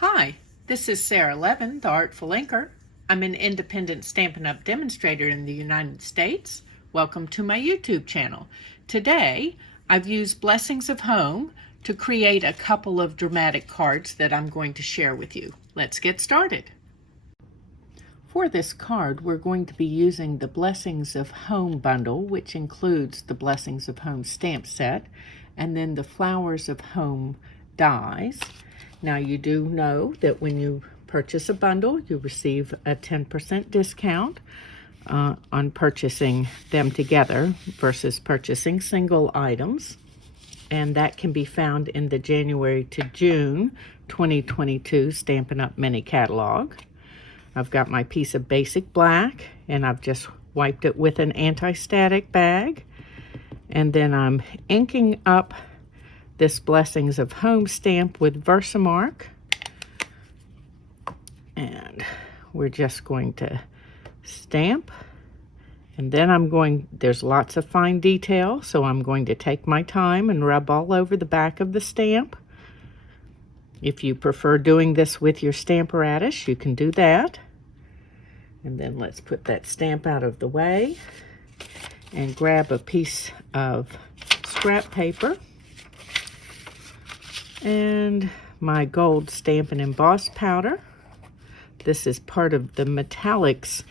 Hi, this is Sara Levin, the Artful Inker. I'm an independent Stampin' Up! Demonstrator in the United States. Welcome to my YouTube channel. Today, I've used Blessings of Home to create a couple of dramatic cards that I'm going to share with you. Let's get started. For this card, we're going to be using the Blessings of Home bundle, which includes the Blessings of Home stamp set, and then the Flowers of Home dies. Now, you do know that when you purchase a bundle, you receive a 10% discount on purchasing them together versus purchasing single items. And that can be found in the January to June 2022 Stampin' Up! Mini Catalog. I've got my piece of basic black, and I've just wiped it with an anti-static bag. And then I'm inking up this Blessings of Home stamp with Versamark. And we're just going to stamp. And then there's lots of fine detail, so I'm going to take my time and rub all over the back of the stamp. If you prefer doing this with your Stamparatus, you can do that. And then let's put that stamp out of the way and grab a piece of scrap paper and my gold Stampin' Emboss powder. This is part of the Metallics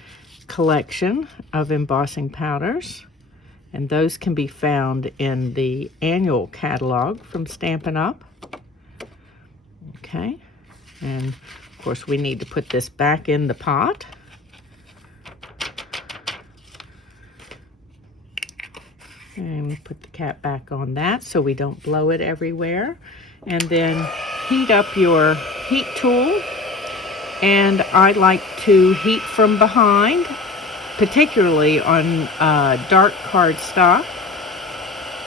collection of embossing powders, and those can be found in the annual catalog from Stampin' Up. Okay, and of course we need to put this back in the pot. And put the cap back on that so we don't blow it everywhere. And then heat up your heat tool. And I like to heat from behind, particularly on dark cardstock,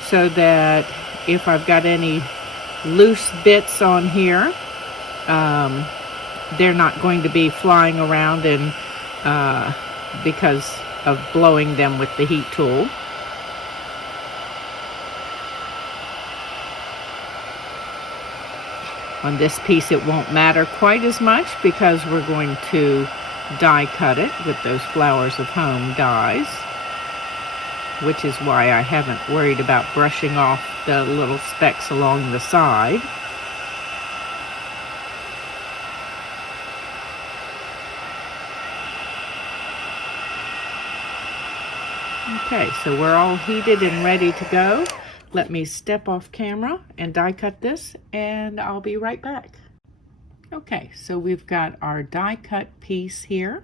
so that if I've got any loose bits on here, they're not going to be flying around and because of blowing them with the heat tool. On this piece, it won't matter quite as much because we're going to die cut it with those Flowers of Home dies, which is why I haven't worried about brushing off the little specks along the side. Okay, so we're all heated and ready to go. Let me step off camera and die cut this, and I'll be right back. Okay, so we've got our die cut piece here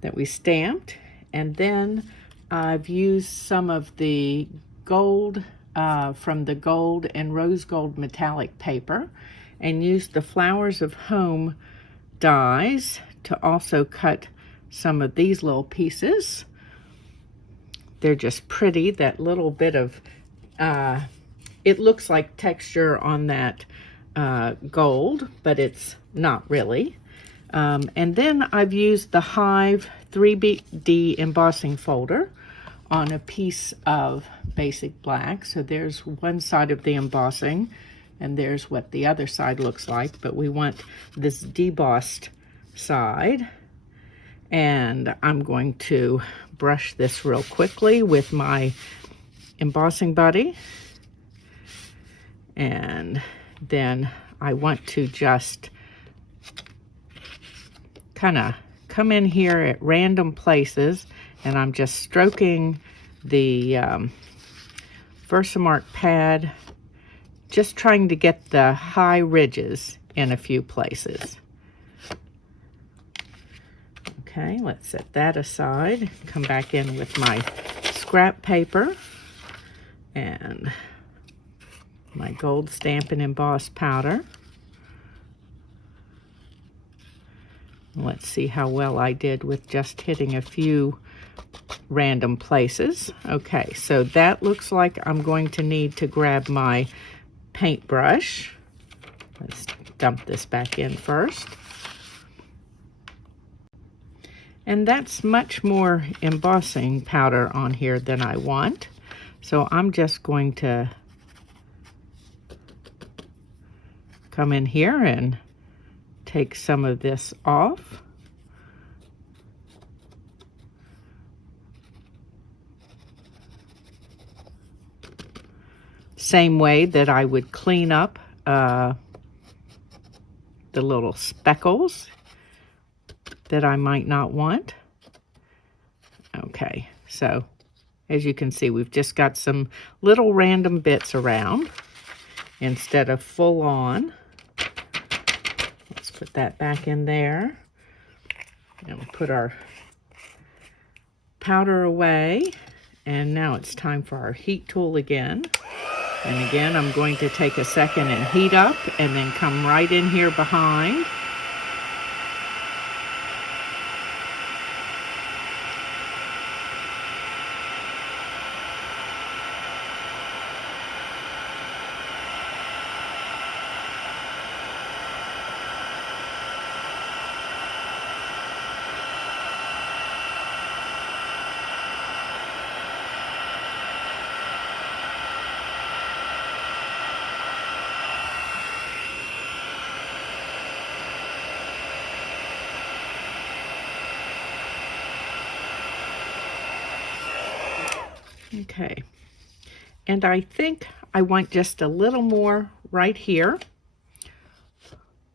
that we stamped, and then I've used some of the gold from the gold and rose gold metallic paper and used the Flowers of Home dies to also cut some of these little pieces. They're just pretty, that little bit of it looks like texture on that gold, but it's not really. And then I've used the Hive 3D embossing folder on a piece of basic black. So there's one side of the embossing, and there's what the other side looks like, but we want this debossed side. And I'm going to brush this real quickly with my embossing buddy, and then I want to just kind of come in here at random places, and I'm just stroking the Versamark pad, just trying to get the high ridges in a few places. Okay, let's set that aside. Come back in with my scrap paper and my gold Stampin' Emboss powder. Let's see how well I did with just hitting a few random places. Okay, so that looks like I'm going to need to grab my paintbrush. Let's dump this back in first. And that's much more embossing powder on here than I want. So I'm just going to come in here and take some of this off. Same way that I would clean up the little speckles that I might not want. Okay, so as you can see, we've just got some little random bits around instead of full on. Let's put that back in there and we'll put our powder away. And now it's time for our heat tool again. And again, I'm going to take a second and heat up and then come right in here behind. Okay, and I think I want just a little more right here.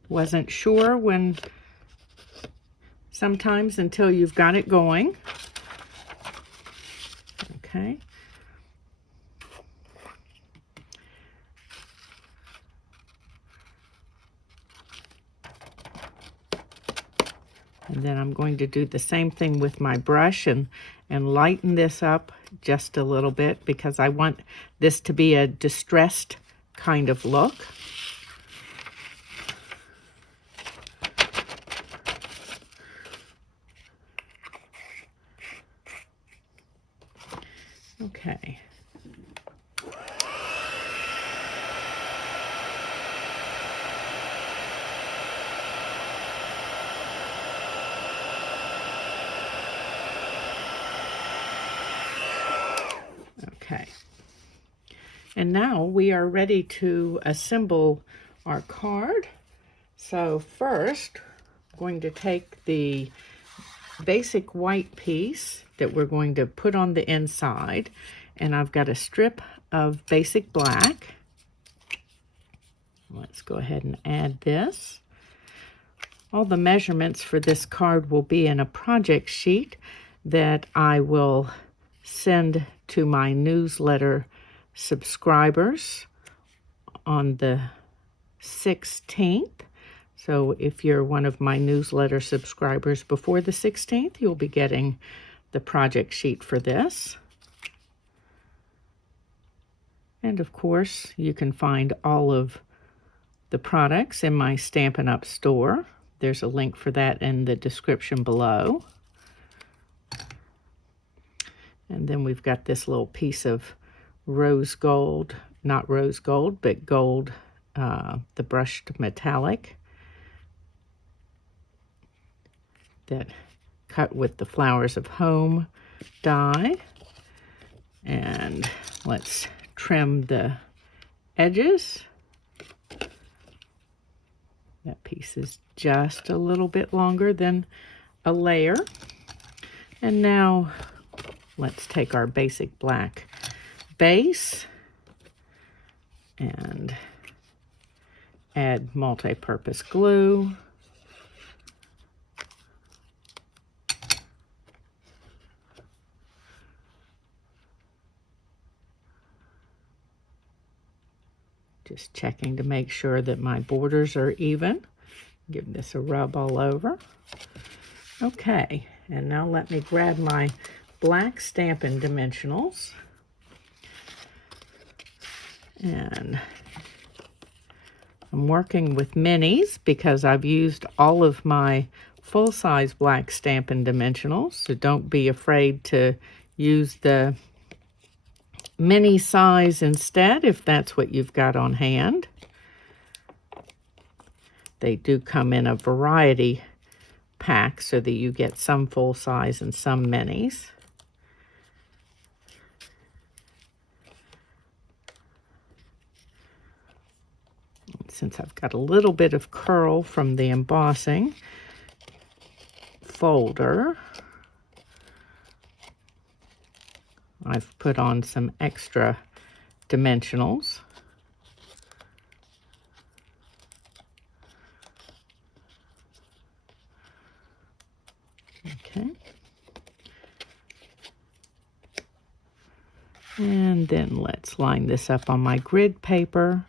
Wasn't sure when, sometimes until you've got it going. Okay. And then I'm going to do the same thing with my brush and lighten this up just a little bit because I want this to be a distressed kind of look. Okay. Okay, and now we are ready to assemble our card. So first, I'm going to take the basic white piece that we're going to put on the inside, and I've got a strip of basic black. Let's go ahead and add this. All the measurements for this card will be in a project sheet that I will send to my newsletter subscribers on the 16th. So if you're one of my newsletter subscribers before the 16th, you'll be getting the project sheet for this. And of course, you can find all of the products in my Stampin' Up! Store. There's a link for that in the description below. And then we've got this little piece of rose gold, not rose gold, but gold, the brushed metallic that cut with the Flowers of Home die. And let's trim the edges. That piece is just a little bit longer than a layer. And now let's take our basic black base and add multi-purpose glue. Just checking to make sure that my borders are even. Give this a rub all over. Okay, and now let me grab my black Stampin' Dimensionals. And I'm working with minis because I've used all of my full-size black Stampin' Dimensionals, so don't be afraid to use the mini size instead if that's what you've got on hand. They do come in a variety pack so that you get some full size and some minis. since I've got a little bit of curl from the embossing folder, I've put on some extra dimensionals. Okay. And then let's line this up on my grid paper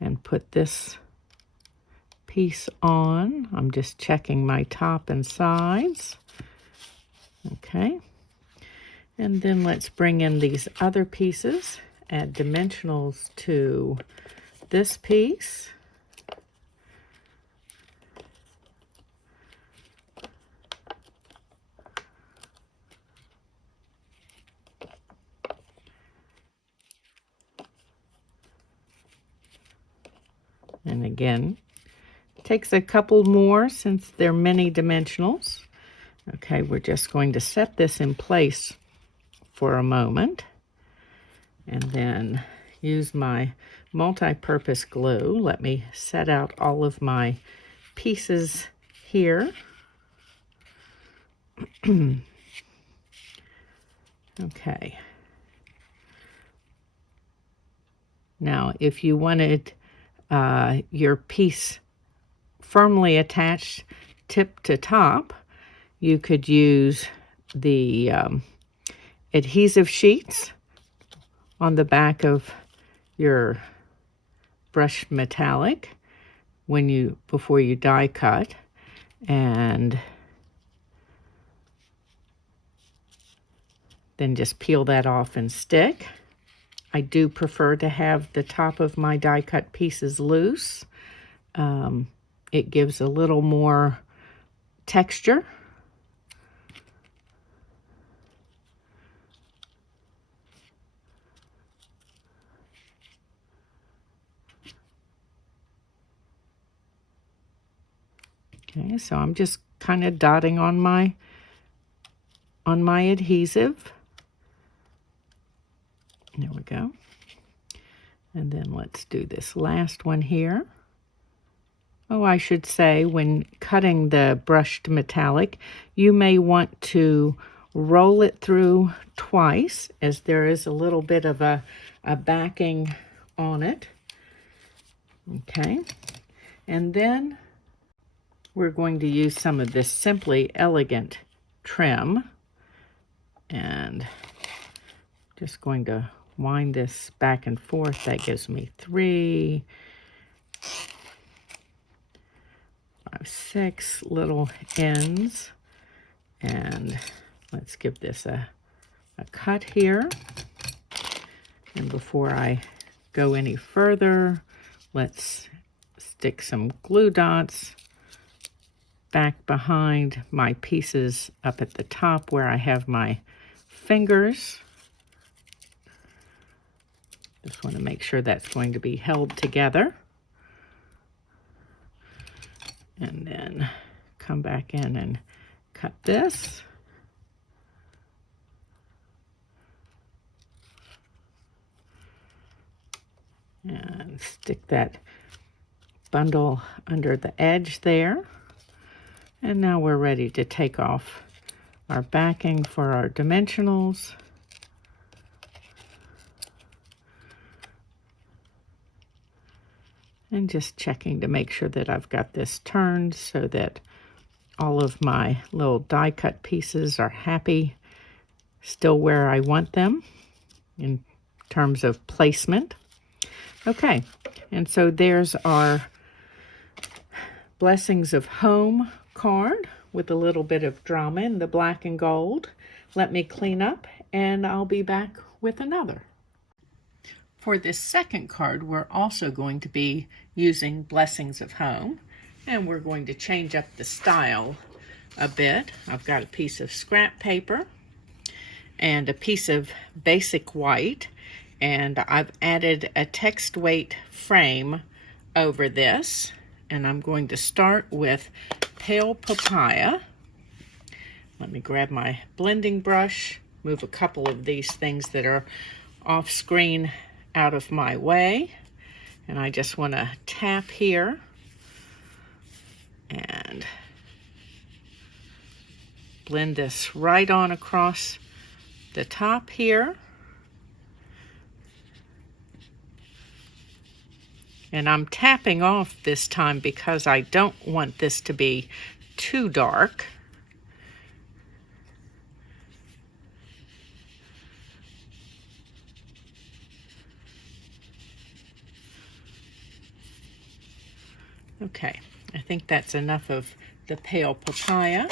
and put this piece on. I'm just checking my top and sides. Okay. And then let's bring in these other pieces, add dimensionals to this piece. And again, it takes a couple more since they're many dimensionals. Okay, we're just going to set this in place for a moment and then use my multi-purpose glue. Let me set out all of my pieces here. Okay. Now, if you wanted your piece firmly attached tip to top, you could use the adhesive sheets on the back of your brushed metallic before you die cut, and then just peel that off and stick. I do prefer to have the top of my die cut pieces loose. It gives a little more texture. Okay, so I'm just kind of dotting on my adhesive. There we go. And then let's do this last one here. Oh, I should say, when cutting the brushed metallic, you may want to roll it through twice, as there is a little bit of a backing on it. Okay. And then we're going to use some of this Simply Elegant trim, and just going to wind this back and forth. That gives me 3, 5, 6 little ends, and let's give this a cut here. And before I go any further, let's stick some glue dots back behind my pieces up at the top where I have my fingers. Just want to make sure that's going to be held together. And then come back in and cut this. And stick that bundle under the edge there. And now we're ready to take off our backing for our dimensionals. And just checking to make sure that I've got this turned so that all of my little die cut pieces are happy, still where I want them in terms of placement. Okay, and so there's our Blessings of Home card with a little bit of drama in the black and gold. Let me clean up and I'll be back with another. For this second card, we're also going to be using Blessings of Home, and we're going to change up the style a bit. I've got a piece of scrap paper and a piece of basic white, and I've added a text weight frame over this, and I'm going to start with Pale Papaya. Let me grab my blending brush, move a couple of these things that are off screen out of my way, And I just want to tap here and blend this right on across the top here. And I'm tapping off this time because I don't want this to be too dark. Okay, I think that's enough of the pale papaya.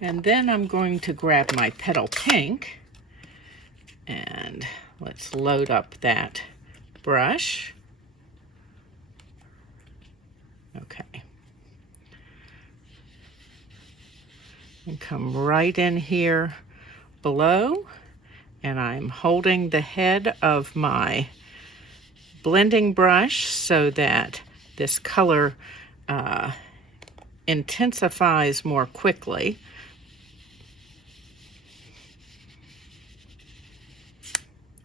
And then I'm going to grab my petal pink and let's load up that brush. Okay. And come right in here below, and I'm holding the head of my blending brush so that this color intensifies more quickly.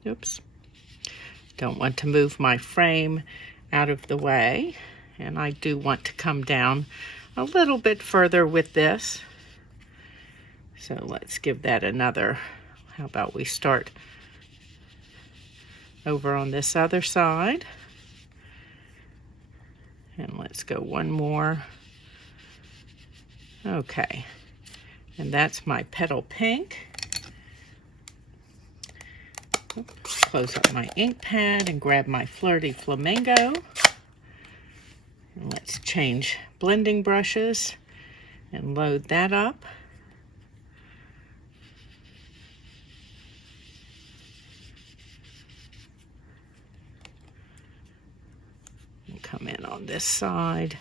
Oops. Don't want to move my frame out of the way, and I do want to come down a little bit further with this. So let's give that another, how about we start over on this other side. And let's go one more. Okay, and that's my petal pink. Close up my ink pad and grab my Flirty Flamingo. And let's change blending brushes and load that up. And come in on this side.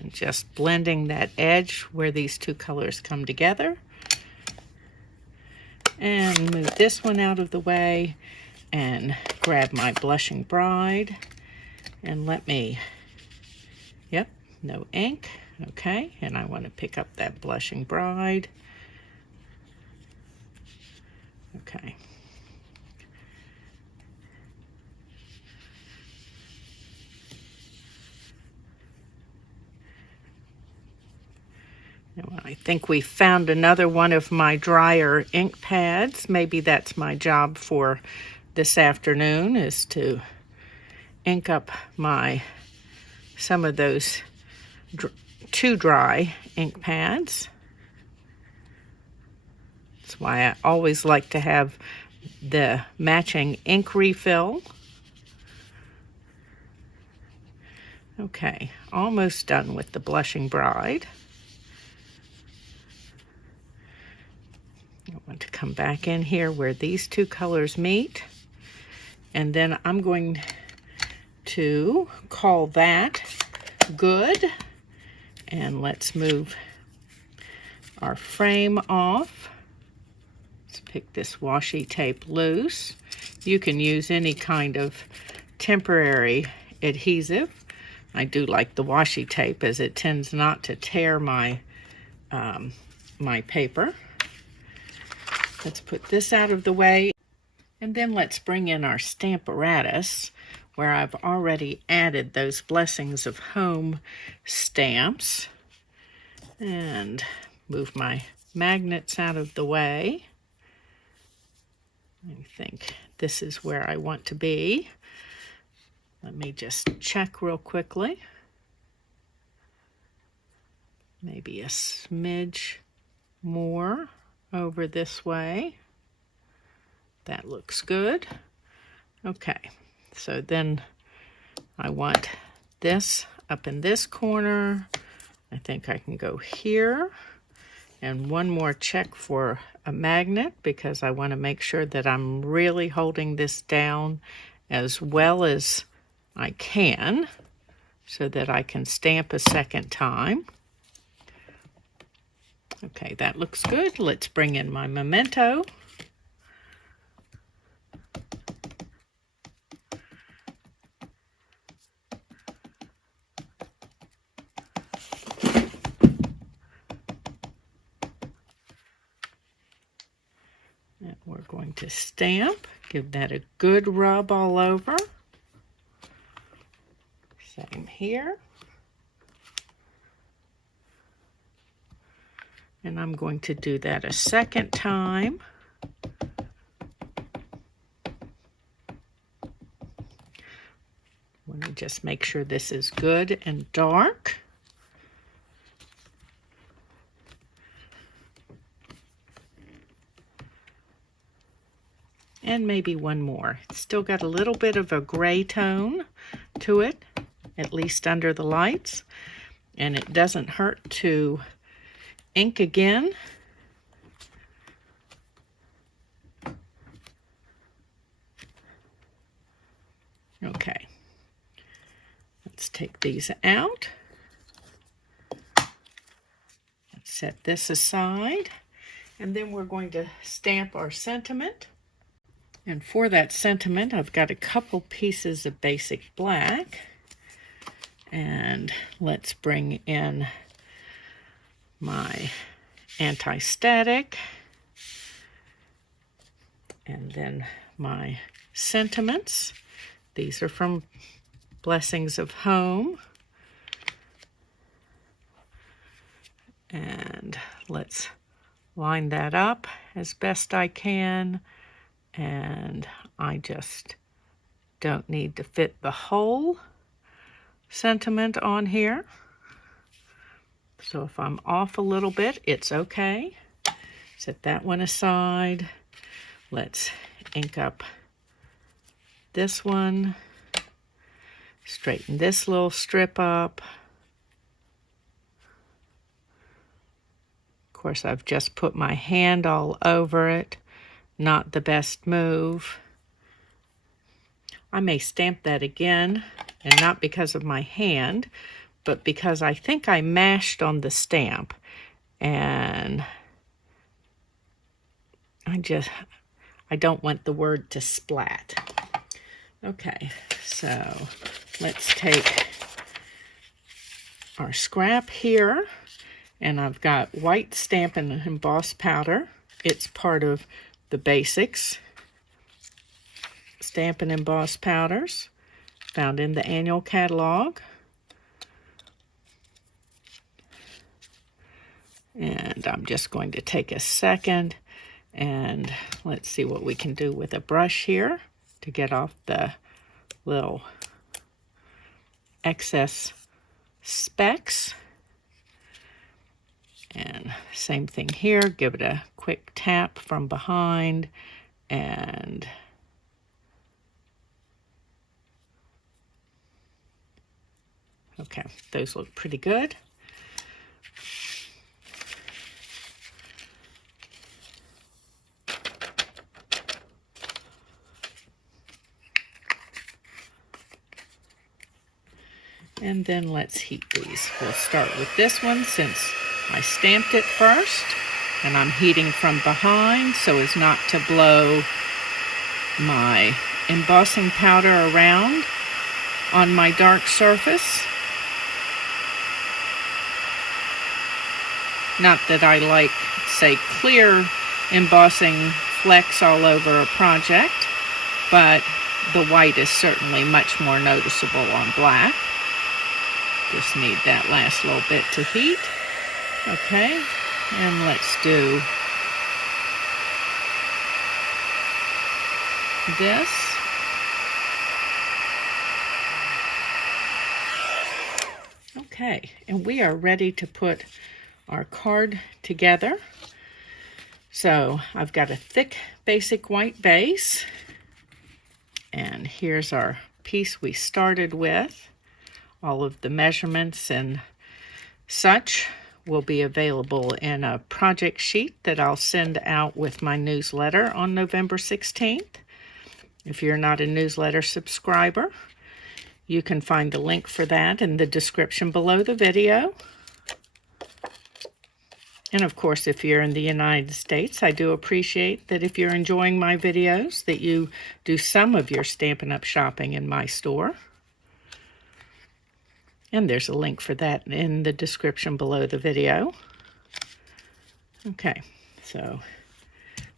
And just blending that edge where these two colors come together. And move this one out of the way and grab my Blushing Bride. And let me, yep, no ink. Okay, and I want to pick up that Blushing Bride. Okay. I think we found another one of my drier ink pads. Maybe that's my job for this afternoon, is to ink up some of those too dry ink pads. That's why I always like to have the matching ink refill. Okay, almost done with the Blushing Bride. I want to come back in here where these two colors meet, and then I'm going to call that good. And let's move our frame off. Let's pick this washi tape loose. You can use any kind of temporary adhesive. I do like the washi tape as it tends not to tear my my paper. Let's put this out of the way, and then let's bring in our Stamparatus, where I've already added those Blessings of Home stamps, and move my magnets out of the way. I think this is where I want to be. Let me just check real quickly. Maybe a smidge more over this way. That looks good. Okay, so then I want this up in this corner. I think I can go here. And one more check for a magnet, because I want to make sure that I'm really holding this down as well as I can so that I can stamp a second time. Okay, that looks good. Let's bring in my memento. to stamp. Give that a good rub all over. Same here. And I'm going to do that a second time. Want to just make sure this is good and dark. And maybe one more. It's still got a little bit of a gray tone to it, at least under the lights. And it doesn't hurt to ink again. Okay. Let's take these out. Let's set this aside. And then we're going to stamp our sentiment. And for that sentiment, I've got a couple pieces of basic black. And let's bring in my anti-static. And then my sentiments. These are from Blessings of Home. And let's line that up as best I can. And I just don't need to fit the whole sentiment on here. So if I'm off a little bit, it's okay. Set that one aside. Let's ink up this one. Straighten this little strip up. Of course, I've just put my hand all over it. Not the best move. I may stamp that again, and not because of my hand, but because I think I mashed on the stamp, and I don't want the word to splat. Okay, so let's take our scrap here, and I've got white Stampin' and emboss powder. It's part of the basics Stampin' and emboss powders found in the annual catalog. And I'm just going to take a second and let's see what we can do with a brush here to get off the little excess specks. And same thing here, give it a quick tap from behind, and okay, those look pretty good. And then let's heat these. We'll start with this one since I stamped it first, and I'm heating from behind so as not to blow my embossing powder around on my dark surface. Not that I like, say, clear embossing flecks all over a project, but the white is certainly much more noticeable on black. Just need that last little bit to heat. Okay, and let's do this. Okay, and we are ready to put our card together. So I've got a thick basic white base, and here's our piece we started with. All of the measurements and such will be available in a project sheet that I'll send out with my newsletter on November 16th. If you're not a newsletter subscriber, you can find the link for that in the description below the video. And of course, if you're in the United States, I do appreciate that if you're enjoying my videos, that you do some of your Stampin' Up! Shopping in my store. And there's a link for that in the description below the video. Okay, so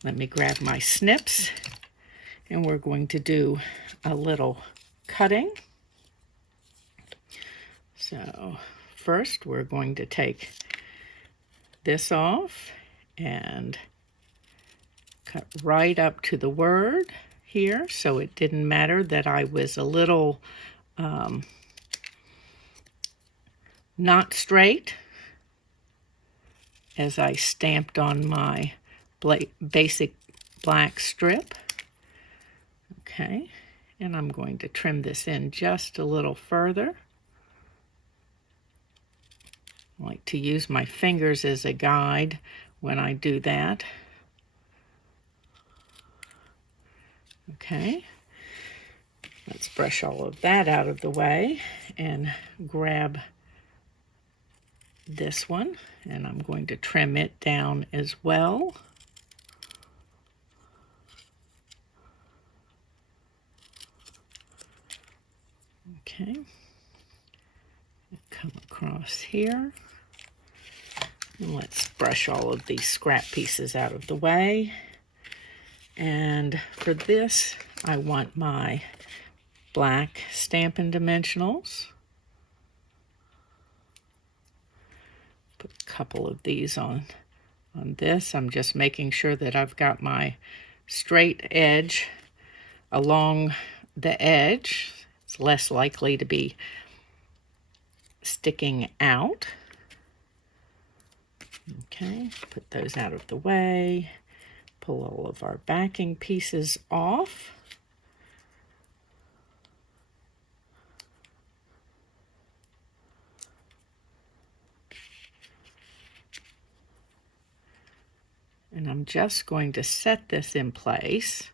Let me grab my snips, and we're going to do a little cutting. So first we're going to take this off and cut right up to the word here, so it didn't matter that I was a little not straight as I stamped on my basic black strip. Okay, and I'm going to trim this in just a little further. I like to use my fingers as a guide when I do that. Okay, let's brush all of that out of the way and grab this one, and I'm going to trim it down as well. Okay, come across here, and let's brush all of these scrap pieces out of the way. And for this, I want my black Stampin' Dimensionals. Put a couple of these on this. I'm just making sure that I've got my straight edge along the edge. It's less likely to be sticking out. Okay, put those out of the way. Pull all of our backing pieces off. And I'm just going to set this in place.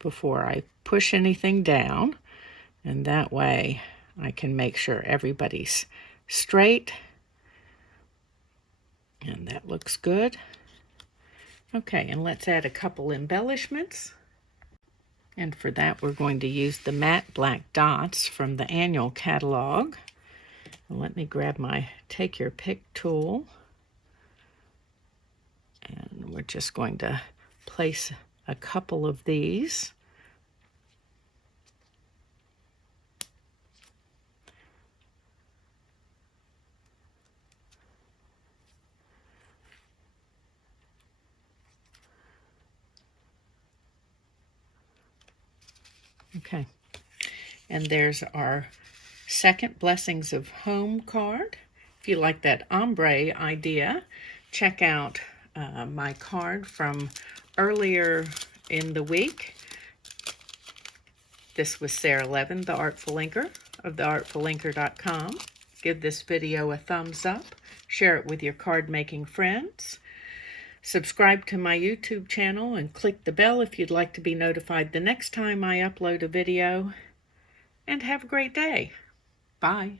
Before I push anything down, and that way I can make sure everybody's straight, and that looks good. Okay, and let's add a couple embellishments. And for that, we're going to use the matte black dots from the annual catalog. And let me grab my Take Your Pick tool. And we're just going to place a couple of these. Okay, and there's our second Blessings of Home card. If you like that ombre idea, check out my card from earlier in the week. This was Sara Levin, the Artful Inker of theartfulinker.com. Give this video a thumbs up, share it with your card making friends. Subscribe to my YouTube channel and click the bell if you'd like to be notified the next time I upload a video. And have a great day. Bye.